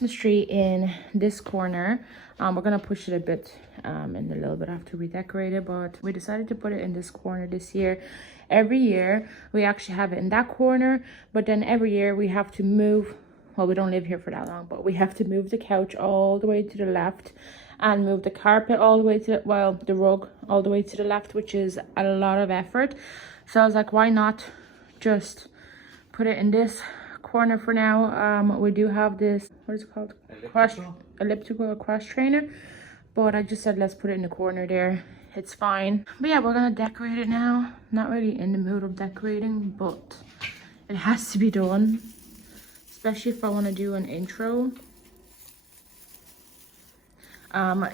Christmas tree in this corner. We're gonna push it a bit in a little bit after we decorate it, but we decided to put it in this corner this year. Every year we actually have it in that corner, but then every year we have to move. Well, we don't live here for that long, but we have to move the couch all the way to the left and move the carpet all the way to the rug all the way to the left, which is a lot of effort. So I was like, why not just put it in this corner for now. We do have this, what is it called, elliptical cross trainer, but I just said let's put it in the corner there. It's fine. But yeah, we're gonna decorate it now. Not really in the mood of decorating, but it has to be done, especially if I want to do an intro.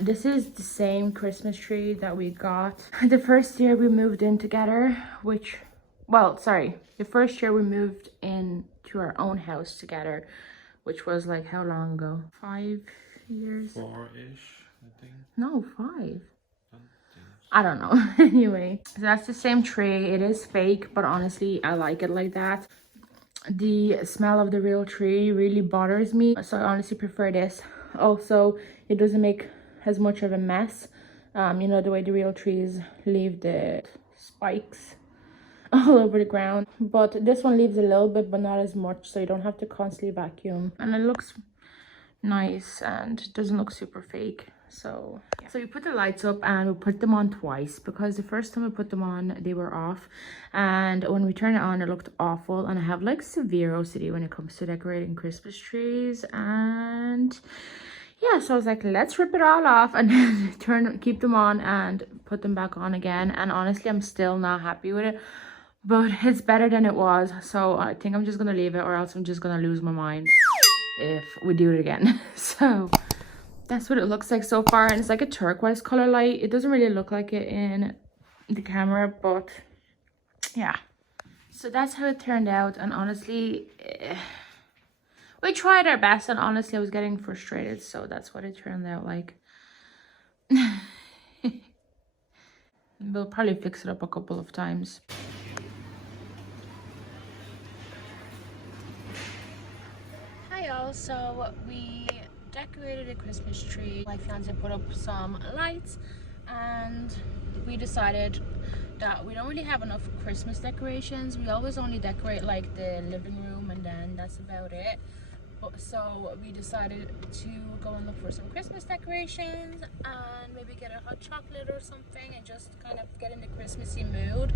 This is the same Christmas tree that we got the first year we moved in together, which, well, sorry, the first year we moved in to our own house together, which was like how long ago? 5 years? 4-ish, I think. No, 5. I don't know. Anyway, so that's the same tree. It is fake, but honestly, I like it like that. The smell of the real tree really bothers me, so I honestly prefer this. Also, it doesn't make as much of a mess. You know, the way the real trees leave the spikes all over the ground, but this one leaves a little bit, but not as much, so you don't have to constantly vacuum, and it looks nice and doesn't look super fake. So yeah. So we put the lights up and we put them on twice, because the first time we put them on they were off, and when we turned it on it looked awful. And I have like severe OCD when it comes to decorating Christmas trees, and yeah, so I was like, let's rip it all off and then keep them on and put them back on again. And honestly, I'm still not happy with it, but it's better than it was, so I think I'm just gonna leave it, or else I'm just gonna lose my mind if we do it again. So that's what it looks like so far, and it's like a turquoise color light. It doesn't really look like it in the camera, but yeah. So that's how it turned out, and honestly, we tried our best, and honestly I was getting frustrated, so that's what it turned out like. We'll probably fix it up a couple of times. Hi y'all, so we decorated a Christmas tree. My fiance put up some lights, and we decided that we don't really have enough Christmas decorations. We always only decorate like the living room, and then that's about it. So we decided to go and look for some Christmas decorations and maybe get a hot chocolate or something and just kind of get in the Christmassy mood.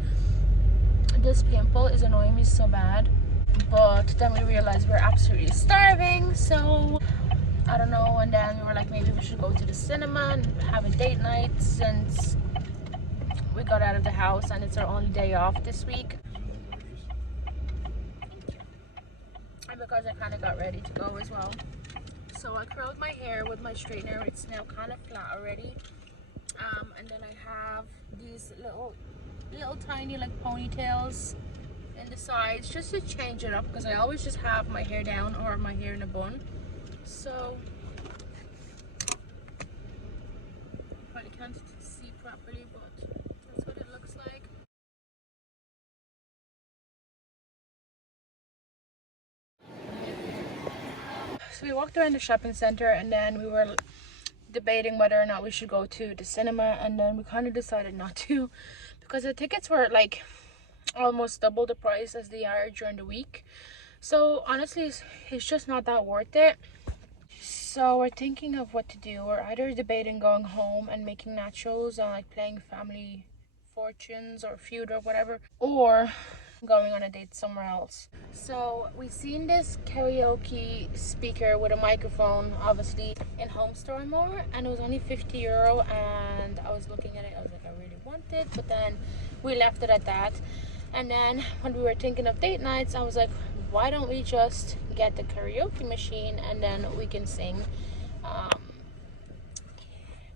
This pimple is annoying me so bad, but then we realized we're absolutely starving, so I don't know. And then we were like, maybe we should go to the cinema and have a date night, since we got out of the house and it's our only day off this week. And because I kind of got ready to go as well, so I curled my hair with my straightener. It's now kind of flat already, and then I have these little tiny like ponytails in the sides, just to change it up, because I always just have my hair down or my hair in a bun. So probably can't see properly, but that's what it looks like. So we walked around the shopping center, and then we were debating whether or not we should go to the cinema, and then we kind of decided not to, because the tickets were like almost double the price as they are during the week. So honestly, it's just not that worth it. So we're thinking of what to do. We're either debating going home and making nachos and like playing Family Fortunes or Feud or whatever, or going on a date somewhere else. So we seen this karaoke speaker with a microphone, obviously, in Home Store More, and it was only €50. And I was looking at it, I was like, I really want it, but then we left it at that. And then when we were thinking of date nights, I was like, why don't we just get the karaoke machine and then we can sing.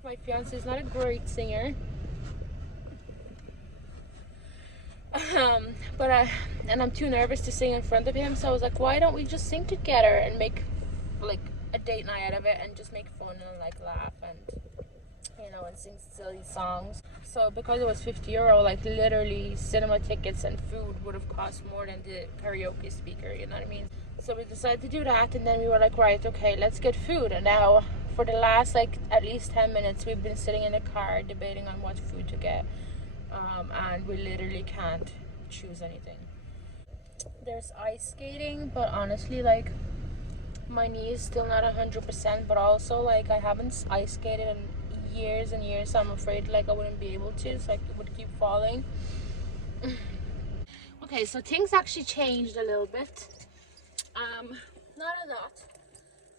My fiance is not a great singer, and I'm too nervous to sing in front of him, so I was like, why don't we just sing together and make like a date night out of it, and just make fun and like laugh and, you know, and sing silly songs. So because it was €50, like literally cinema tickets and food would have cost more than the karaoke speaker, you know what I mean? So we decided to do that, and then we were like, right, okay, let's get food. And now for the last like at least 10 minutes we've been sitting in the car debating on what food to get, and we literally can't choose anything. There's ice skating, but honestly, like, my knee is still not 100%, but also like I haven't ice skated in years and years, so I'm afraid like I wouldn't be able to, so I would keep falling. Okay, so things actually changed a little bit. Not a lot.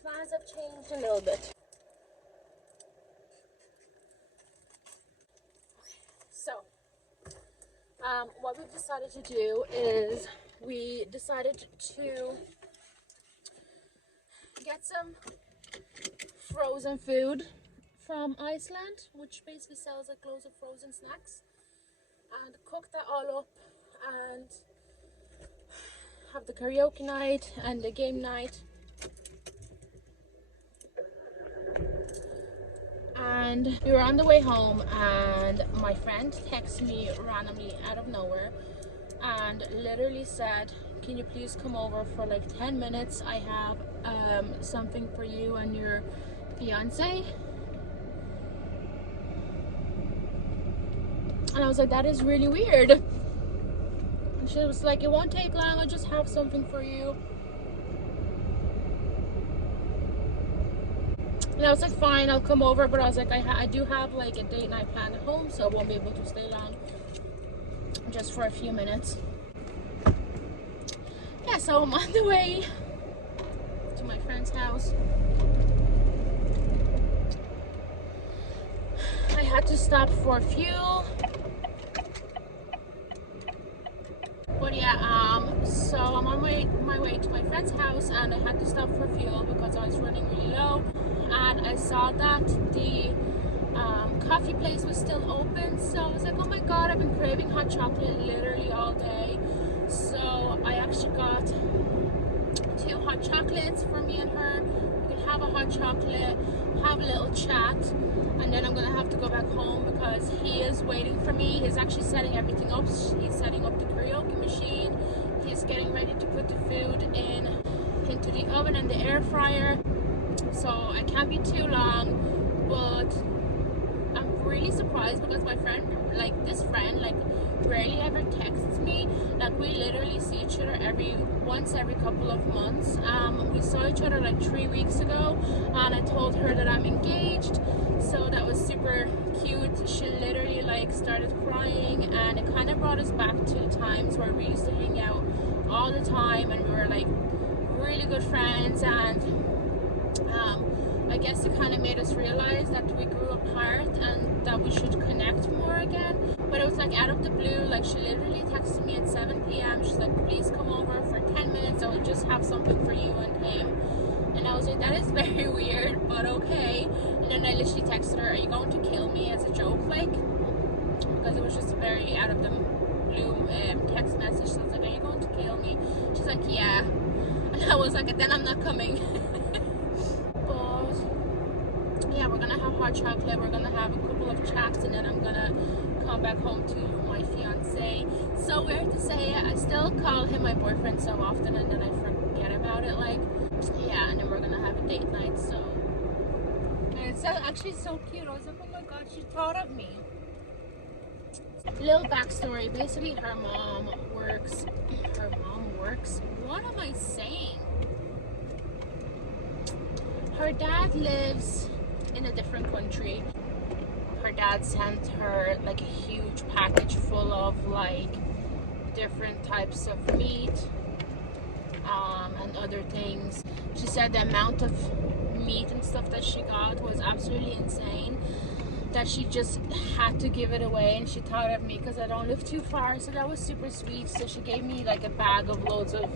Plans have changed a little bit. So, what we've decided to do is we decided to get some frozen food from Iceland, which basically sells like loads of frozen snacks, and cook that all up and have the karaoke night and the game night. And we were on the way home, and my friend texted me randomly out of nowhere and literally said, can you please come over for like 10 minutes? I have something for you and your fiance. And I was like, that is really weird. And she was like, it won't take long, I'll just have something for you. And I was like, fine, I'll come over. But I was like, I do have like a date night planned at home, so I won't be able to stay long, just for a few minutes. Yeah, so I'm on the way to my friend's house. I had to stop for fuel. But yeah, so I'm on my way to my friend's house, and I had to stop for fuel because I was running really low. And I saw that the coffee place was still open, so I was like, oh my god, I've been craving hot chocolate literally all day. So I actually got 2 hot chocolates for me and her. We can have a hot chocolate, have a little chat, and then I'm gonna have to go back home because he is waiting for me. He's actually setting everything up. He's setting up the karaoke machine. He's getting ready to put the food into the oven and the air fryer. So I can't be too long, but I'm really surprised because my friend, this friend, rarely ever texts me. Like, we literally see each other once every couple of months. We saw each other like 3 weeks ago, and I told her that I'm engaged, so that was super cute. She literally started crying, and it kind of brought us back to the times where we used to hang out all the time, and we were like really good friends. And I guess it kind of made us realize that we grew apart and that we should connect more again. But it was like out of the blue. Like, she literally texted me at 7 p.m. She's like, please come over for 10 minutes, I will just have something for you and him. And I was like, that is very weird, but okay. And then I literally texted her, are you going to kill me, as a joke, because it was just a very out of the blue text message. So I was like, are you going to kill me? She's like, yeah. And I was like, then I'm not coming. Yeah, we're gonna have hot chocolate, we're gonna have a couple of chats, and then I'm gonna come back home to my fiance. So weird to say it, I still call him my boyfriend so often, and then I forget about it. Yeah, and then we're gonna have a date night. So, and it's actually so cute. I was like, oh my god, she thought of me. Little backstory, basically her mom works, what am I saying? Her dad lives in a different country. Her dad sent her a huge package full of different types of meat and other things. She said the amount of meat and stuff that she got was absolutely insane, that she just had to give it away, and she thought of me because I don't live too far, so that was super sweet. So she gave me a bag of loads of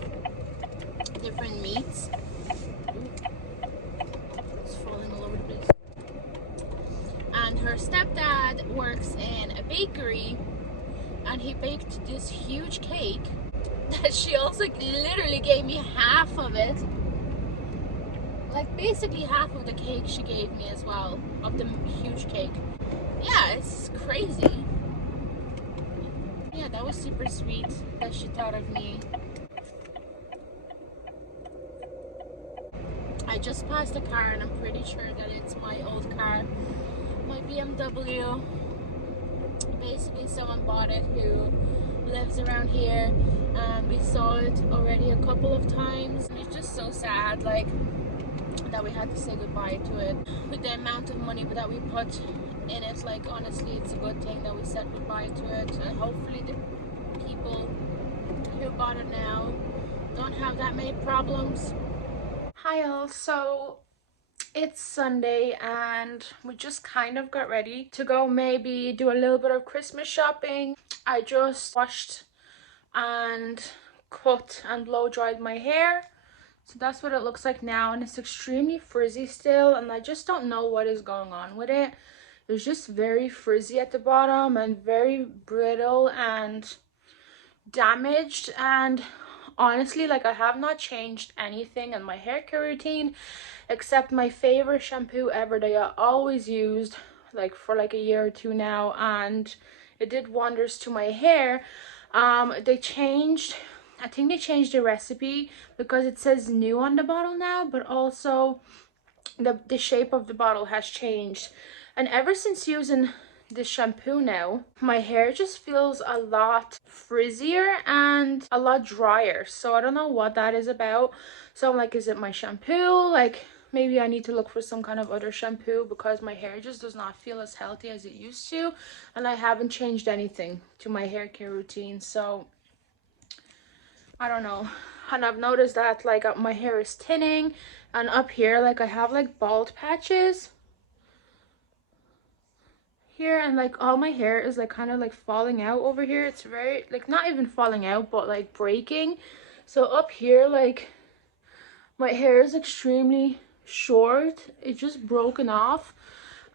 different meats. And her stepdad works in a bakery, and he baked this huge cake that she also literally gave me half of it. Basically half of the cake she gave me as well, of the huge cake. Yeah, it's crazy. Yeah, that was super sweet that she thought of me. just passed a car and I'm pretty sure that it's my old car, my BMW. Basically someone bought it who lives around here. We saw it already a couple of times, and it's just so sad like that we had to say goodbye to it. With the amount of money that we put in it, like honestly it's a good thing that we said goodbye to it, and hopefully the people who bought it now don't have that many problems. Hi all, so it's Sunday and we just kind of got ready to go maybe do a little bit of Christmas shopping. I just washed and cut and blow dried my hair, so that's what it looks like now, and it's extremely frizzy still, and I just don't know what is going on with it. It's just very frizzy at the bottom and very brittle and damaged, and honestly like I have not changed anything in my hair care routine except my favorite shampoo ever that I always used like for like a year or two now, and it did wonders to my hair. They changed, I think they changed the recipe because it says new on the bottle now, but also the shape of the bottle has changed, and ever since using this shampoo now, my hair just feels a lot frizzier and a lot drier. So I don't know what that is about. So I'm like, is it my shampoo? Like maybe I need to look for some kind of other shampoo because my hair just does not feel as healthy as it used to, and I haven't changed anything to my hair care routine, so I don't know. And I've noticed that like my hair is thinning, and up here like I have like bald patches here, and like all my hair is like kind of like falling out over here. It's very like not even falling out but like breaking. So up here like my hair is extremely short, it's just broken off,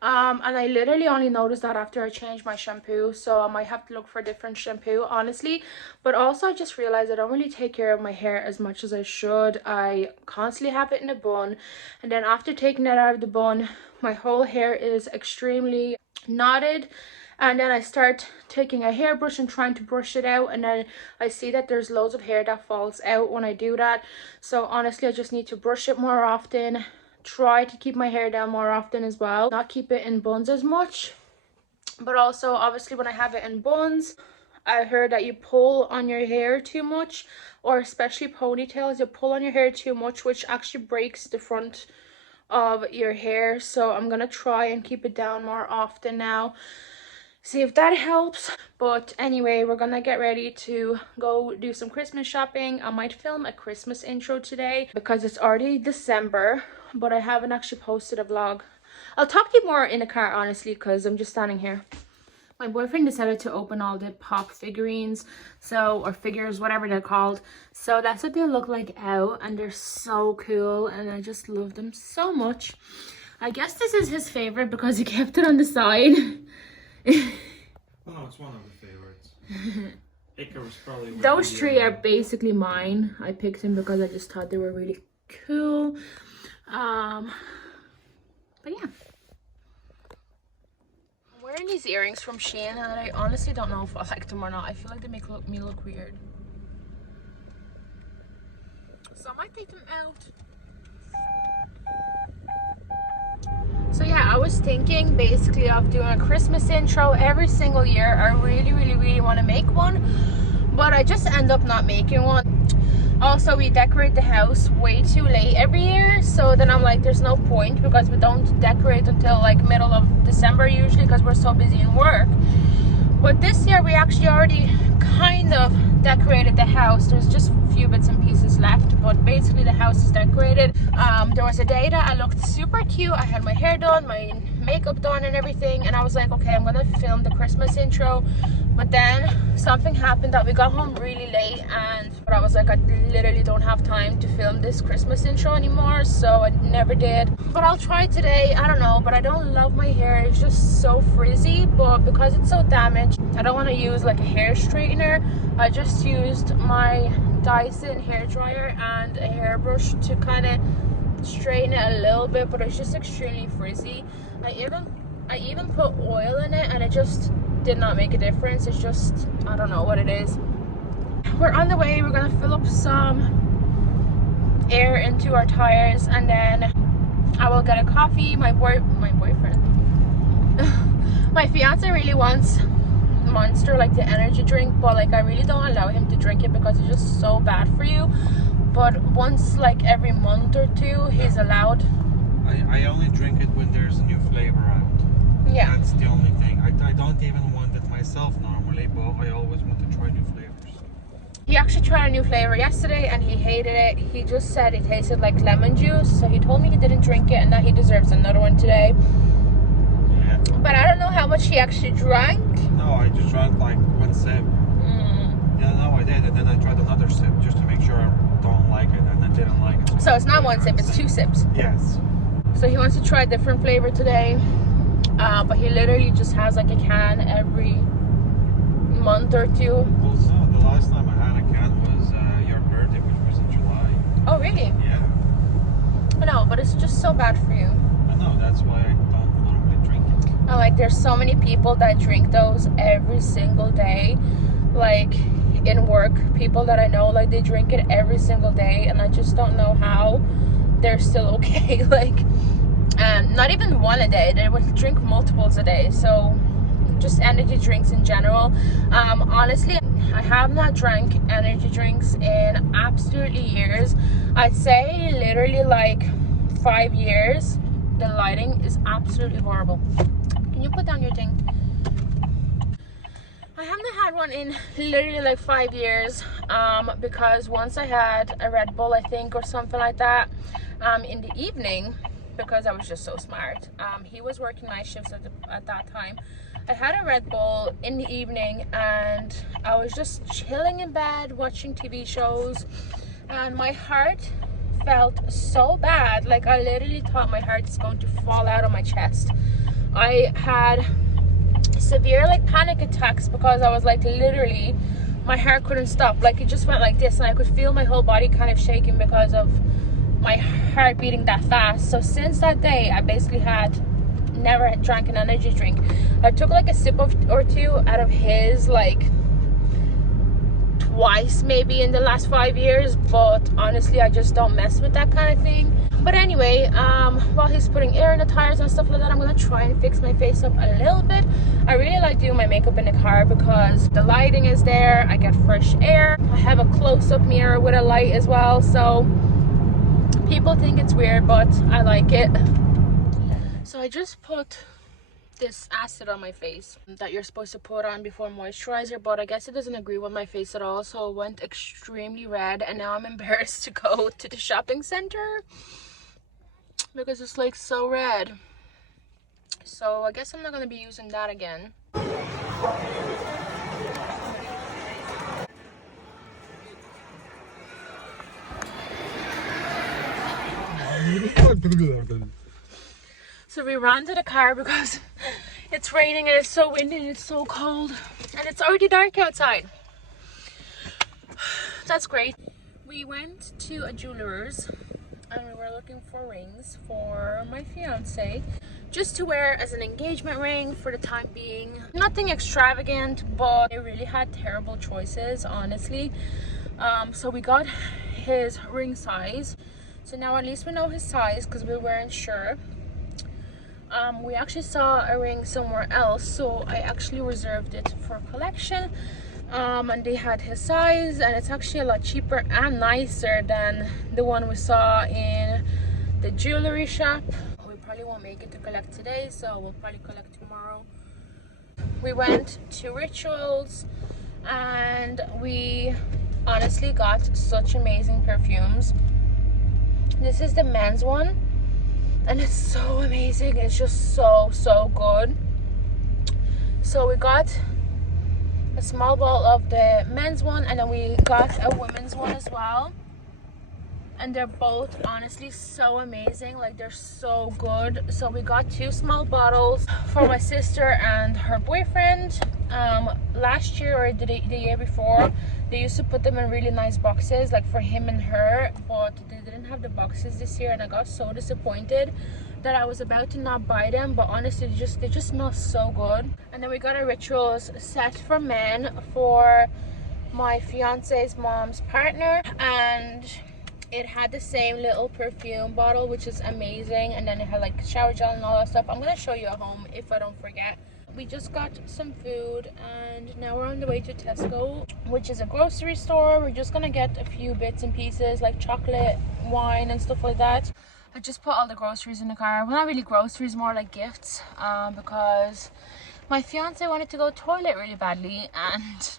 and I literally only noticed that after I changed my shampoo, so I might have to look for a different shampoo honestly. But also I just realized I don't really take care of my hair as much as I should. I constantly have it in a bun, and then after taking it out of the bun my whole hair is extremely knotted, and then I start taking a hairbrush and trying to brush it out, and then I see that there's loads of hair that falls out when I do that. So honestly I just need to brush it more often, try to keep my hair down more often as well, not keep it in buns as much. But also obviously when I have it in buns, I heard that you pull on your hair too much, or especially ponytails, you pull on your hair too much, which actually breaks the front of your hair. So I'm gonna try and keep it down more often now, see if that helps. But anyway, we're gonna get ready to go do some Christmas shopping. I might film a Christmas intro today because it's already December, but I haven't actually posted a vlog. I'll talk to you more in the car honestly because I'm just standing here. My boyfriend decided to open all the pop figurines, so, or figures, whatever they're called. So that's what they look like out, and they're so cool, and I just love them so much. I guess this is his favorite because he kept it on the side. Oh no, it's one of the favorites. Icarus probably. Those three are basically mine. I picked them because I just thought they were really cool. But yeah. I'm wearing these earrings from Shein, and I honestly don't know if I like them or not. I feel like they make me look weird. So I might take them out. So yeah, I was thinking basically of doing a Christmas intro every single year. I really want to make one, but I just end up not making one. Also, we decorate the house way too late every year, so then I'm like, there's no point because we don't decorate until like middle of December usually because we're so busy in work. But this year we actually already kind of decorated the house. There's just a few bits and pieces left, but basically the house is decorated. There was a day that I looked super cute. I had my hair done, my makeup done and everything, and I was like, okay, I'm gonna film the Christmas intro. But then something happened that we got home really late, and I was like, I literally don't have time to film this Christmas intro anymore, so I never did. But I'll try today. I don't know, but I don't love my hair. It's just so frizzy, but because it's so damaged, I don't want to use like a hair straightener. I just used my Dyson hair dryer and a hairbrush to kind of straighten it a little bit, but it's just extremely frizzy. I even put oil in it and it just did not make a difference. It's just, I don't know what it is. We're on the way. We're gonna fill up some air into our tires, and then I will get a coffee. My boyfriend my fiance really wants Monster, like the energy drink, but like I really don't allow him to drink it because it's just so bad for you. But once like every month or two he's allowed. I only drink it when there's a new flavor out. Yeah, That's the only thing. I don't even want it myself normally, but I always want to try new flavors. he actually tried a new flavor yesterday and he hated it. He just said it tasted like lemon juice, so he told me he didn't drink it and that he deserves another one today. Yeah. But I don't know how much he actually drank. No, I just drank like one sip. Yeah, no, I did, and then I tried another sip just to make sure I don't like it, and I didn't like it. So it's not one sip, it's 2 sips. Yes. So he wants to try a different flavor today, but he literally just has like a can every month or two. Well, so the last time I had a can was your birthday, which was in July. Oh really? Yeah. I know, but it's just so bad for you. I know, that's why I don't normally drink it. And like there's so many people that drink those every single day. Like in work, people that I know, like they drink it every single day, and I just don't know how they're still okay. Like not even one a day, they would drink multiples a day. So just energy drinks in general. Honestly, I have not drank energy drinks in absolutely years. I'd say literally like 5 years. The lighting is absolutely horrible. Can you put down your thing? I haven't had one in literally like 5 years, because once I had a Red Bull, I think, or something like that, in the evening, because I was just so smart. He was working night shifts at that time. I had a Red Bull in the evening and I was just chilling in bed watching TV shows, and my heart felt so bad. Like I literally thought my heart is going to fall out of my chest. I had severe like panic attacks because I was like literally my heart couldn't stop. Like it just went like this, and I could feel my whole body kind of shaking because of my heart beating that fast. So since that day I basically never had drank an energy drink. I took like a sip or two out of his like twice maybe in the last 5 years, but honestly I just don't mess with that kind of thing. But anyway, while he's putting air in the tires and stuff like that, I'm gonna try and fix my face up a little bit. I really like doing my makeup in the car because the lighting is there, I get fresh air, I have a close-up mirror with a light as well, so people think it's weird, but I like it. So I just put this acid on my face that you're supposed to put on before moisturizer, but I guess it doesn't agree with my face at all, so it went extremely red, and now I'm embarrassed to go to the shopping center because it's like so red. So I guess I'm not going to be using that again. So we ran to the car because it's raining and it's so windy and it's so cold and it's already dark outside. That's great. We went to a jeweler's and we were looking for rings for my fiance just to wear as an engagement ring for the time being. Nothing extravagant, but they really had terrible choices, honestly. So we got his ring size, so now at least we know his size because we weren't sure. We actually saw a ring somewhere else, so I actually reserved it for collection, and they had his size, and it's actually a lot cheaper and nicer than the one we saw in the jewelry shop. We probably won't make it to collect today, so we'll probably collect tomorrow. We went to Rituals and we honestly got such amazing perfumes. This is the men's one and it's so amazing. It's just so good. So we got a small bottle of the men's one and then we got a women's one as well, and they're both honestly so amazing. Like they're so good. So we got 2 small bottles for my sister and her boyfriend. Last year or the year before, they used to put them in really nice boxes like for him and her, but they didn't have the boxes this year and I got so disappointed that I was about to not buy them. But honestly they just smell so good. And then we got a Rituals set for men for my fiance's mom's partner, and It had the same little perfume bottle, which is amazing, and then it had like shower gel and all that stuff. I'm gonna show you at home if I don't forget. We just got some food and now we're on the way to Tesco, which is a grocery store. We're just gonna get a few bits and pieces like chocolate, wine and stuff like that. I just put all the groceries in the car. Well, not really groceries, more like gifts, because my fiance wanted to go toilet really badly, and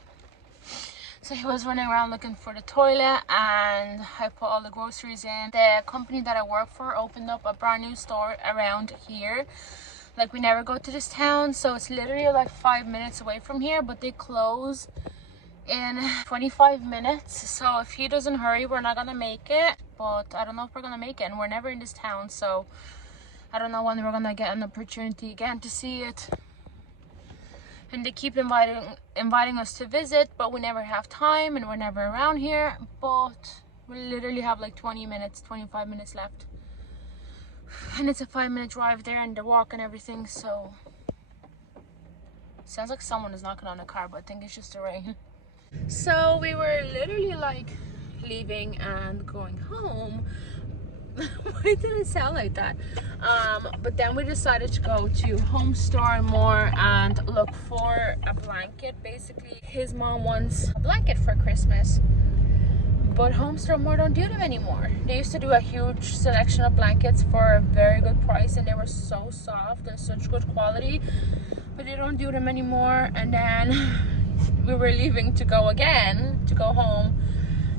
so he was running around looking for the toilet, and I put all the groceries in. The company that I work for opened up a brand new store around here. Like, we never go to this town, so it's literally like 5 minutes away from here, but they close in 25 minutes. So if he doesn't hurry, we're not gonna make it. But I don't know if we're gonna make it, and we're never in this town, so I don't know when we're gonna get an opportunity again to see it. And they keep inviting us to visit, but we never have time and we're never around here. But we literally have like 20 minutes, 25 minutes left. And it's a 5-minute drive there, and the walk and everything, so sounds like someone is knocking on the car, but I think it's just the rain. So we were literally like leaving and going home. Why did it sound like that? But then we decided to go to Home Store More and look for a blanket. Basically, his mom wants a blanket for Christmas, but Home Store More don't do them anymore. They used to do a huge selection of blankets for a very good price, and they were so soft and such good quality, but they don't do them anymore. And then we were leaving to go home,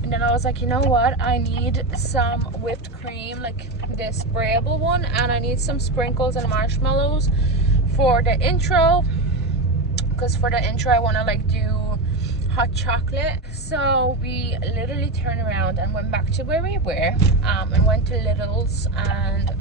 and then I was like, you know what, I need some whipped cream, like this sprayable one, and I need some sprinkles and marshmallows for the intro, because for the intro I want to like do hot chocolate. So we literally turned around and went back to where we were, and went to Lidl's and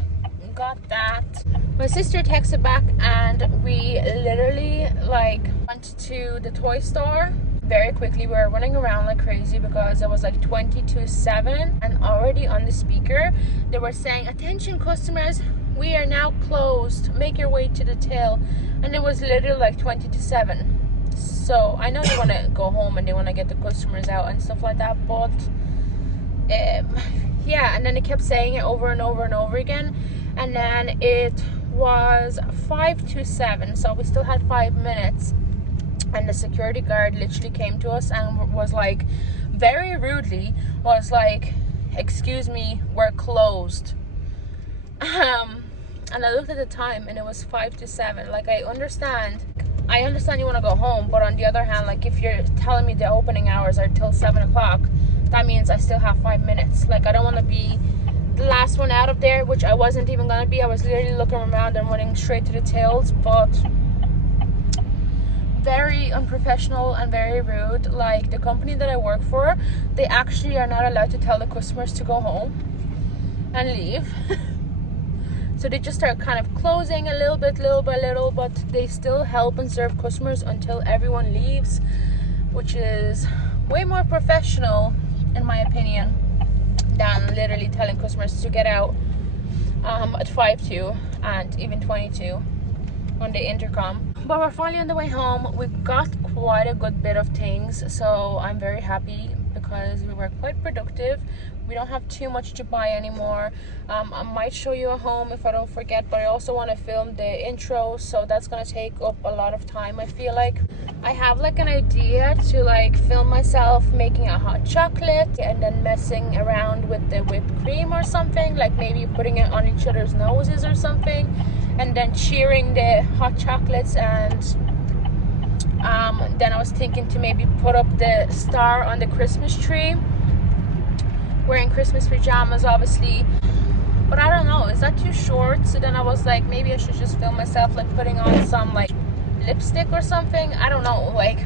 got that. My sister texted back, and we literally like went to the toy store very quickly. We were running around like crazy because it was like 20 to 7, and already on the speaker they were saying, attention customers, we are now closed, make your way to the till. And it was literally like 20 to 7. So I know they want to go home and they want to get the customers out and stuff like that, but yeah. And then they kept saying it over and over and over again, and then it was 5 to 7, so we still had 5 minutes, and the security guard literally came to us and was like, very rudely was like, excuse me, we're closed. And I looked at the time and it was 5 to 7. Like, I understand you want to go home, but on the other hand, like, if you're telling me the opening hours are till 7 o'clock, that means I still have 5 minutes. Like, I don't want to be the last one out of there, which I wasn't even gonna be. I was literally looking around and running straight to the tills, but very unprofessional and very rude. Like, the company that I work for, they actually are not allowed to tell the customers to go home and leave. So they just start kind of closing a little by little, but they still help and serve customers until everyone leaves, which is way more professional in my opinion than literally telling customers to get out at 5 to and even 22 on the intercom. But we're finally on the way home. We got quite a good bit of things, so I'm very happy because we were quite productive. We don't have too much to buy anymore. I might show you a home if I don't forget, but I also want to film the intro, so that's gonna take up a lot of time. I feel like I have like an idea to like film myself making a hot chocolate and then messing around with the whipped cream or something, like maybe putting it on each other's noses or something, and then cheering the hot chocolates. And then I was thinking to maybe put up the star on the Christmas tree, wearing Christmas pajamas obviously, but I don't know, is that too short? So then I was like, maybe I should just film myself like putting on some like lipstick or something. I don't know, like,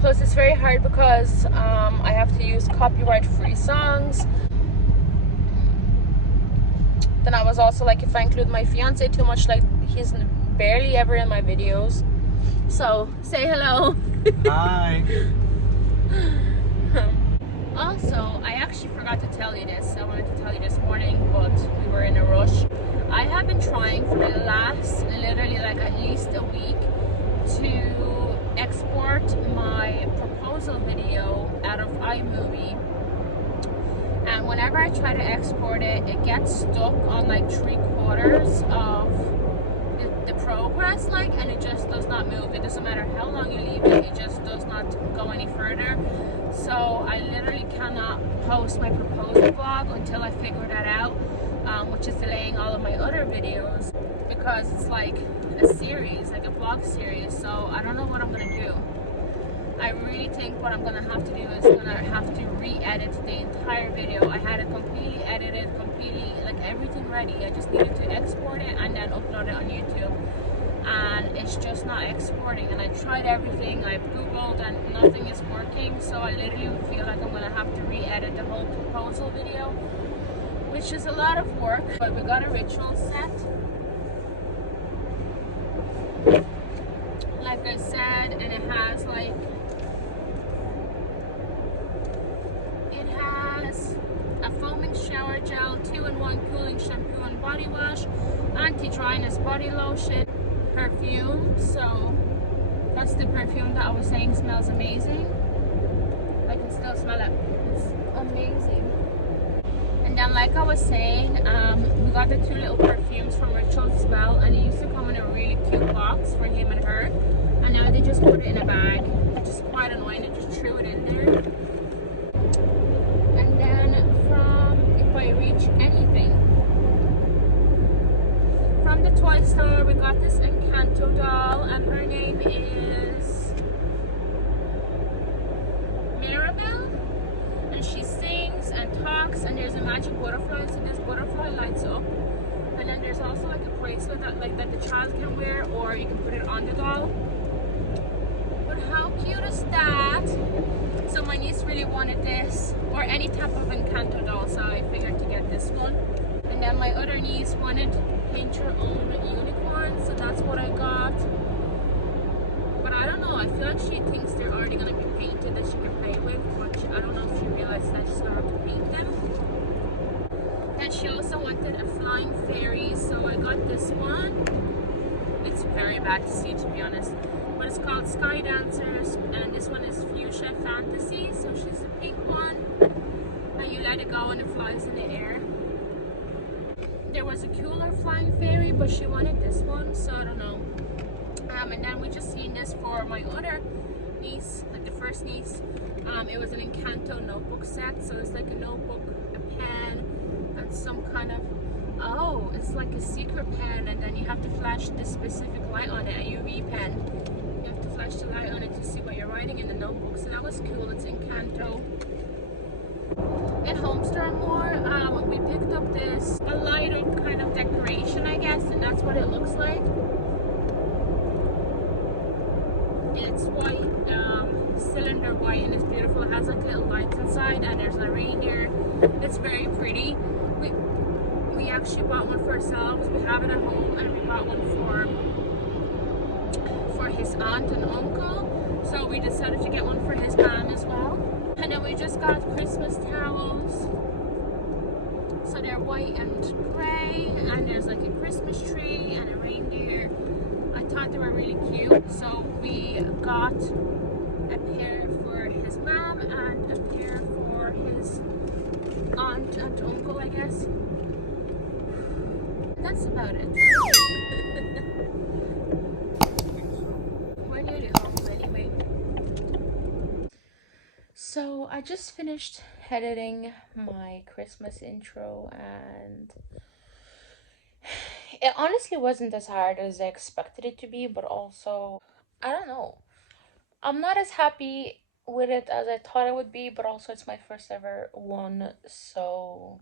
plus it's very hard because I have to use copyright free songs. Then I was also like, if I include my fiance too much, like, he's barely ever in my videos. So say hello. Hi. Also, I actually forgot to tell you this. I wanted to tell you this morning, but we were in a rush. I have been trying for the last literally like at least a week to export my proposal video out of iMovie. And and whenever I try to export it, it gets stuck on like 3/4 of the progress, like, and it just does not move. It doesn't matter how long you leave it, it just does not go any further. So I literally cannot post my proposal vlog until I figure that out, which is delaying all of my other videos, because it's like a series, like a vlog series. So I don't know what I'm gonna do. I really think what I'm gonna have to do is gonna have to re-edit the entire video. I had it completely edited, completely, like, everything ready. I just needed to export it and then upload it on YouTube, and it's just not exporting. And I tried everything, I've googled, and nothing is working. So I literally feel like I'm gonna have to re-edit the whole proposal video, which is a lot of work. But we got a ritual set, like I said, and it has like, a foaming shower gel, 2-in-1 cooling shampoo and body wash, anti-dryness body lotion, perfume. So that's the perfume that I was saying smells amazing. I can still smell it. It's amazing. And then, like I was saying, we got the 2 little perfumes from Rituals as well, and it used to come in a really cute box for him and her, and now they just put it in a bag, which is quite annoying. They just threw it in there. Reach anything from the toy store, we got this Encanto doll, and her name is Mirabelle, and she sings and talks, and there's a magic butterfly, so this butterfly lights up. And then there's also like a bracelet that the child can wear, or you can put it on the doll. But how cute is that? So my niece really wanted this, or any type of Encanto doll, so I figured to get this one. And then my other niece wanted paint your own unicorn, so that's what I got. But I don't know, I feel like she thinks they're already going to be painted that she can play with, but I don't know if she realized that she's going to have to paint them. And she also wanted a flying fairy, so I got this one. It's very bad to see, to be honest. But it's called Sky Dancers, and this one is Fuchsia Fantasy, so she's the pink one, and you let it go and it flies in the air. There was a cooler flying fairy, but she wanted this one, so I don't know. And then we just seen this for my other niece, like the first niece. It was an Encanto notebook set, so it's like a notebook, a pen, and some kind of, oh, it's like a secret pen, and then you have to flash this specific light on it, a UV pen. You have to flash the light on it to see what you're writing in the notebook, so that was cool. It's Encanto. In Homestar More, we picked up this, a lighter kind of decoration, I guess, and that's what it looks like. It's white, cylinder white, and it's beautiful. It has like little lights inside, and there's a reindeer. It's very pretty. We actually bought one for ourselves. We have it at home, and we bought one for his aunt and uncle. So we decided to get one for his mom as well. And then we just got Christmas towels. So they're white and gray, and there's like a Christmas tree and a reindeer. I thought they were really cute, so we got a pair for his mom and a pair for his aunt and uncle, I guess. That's about it. We're nearly home anyway. So I just finished editing my Christmas intro, and it honestly wasn't as hard as I expected it to be, but also, I don't know. I'm not as happy with it as I thought it would be, but also it's my first ever one, so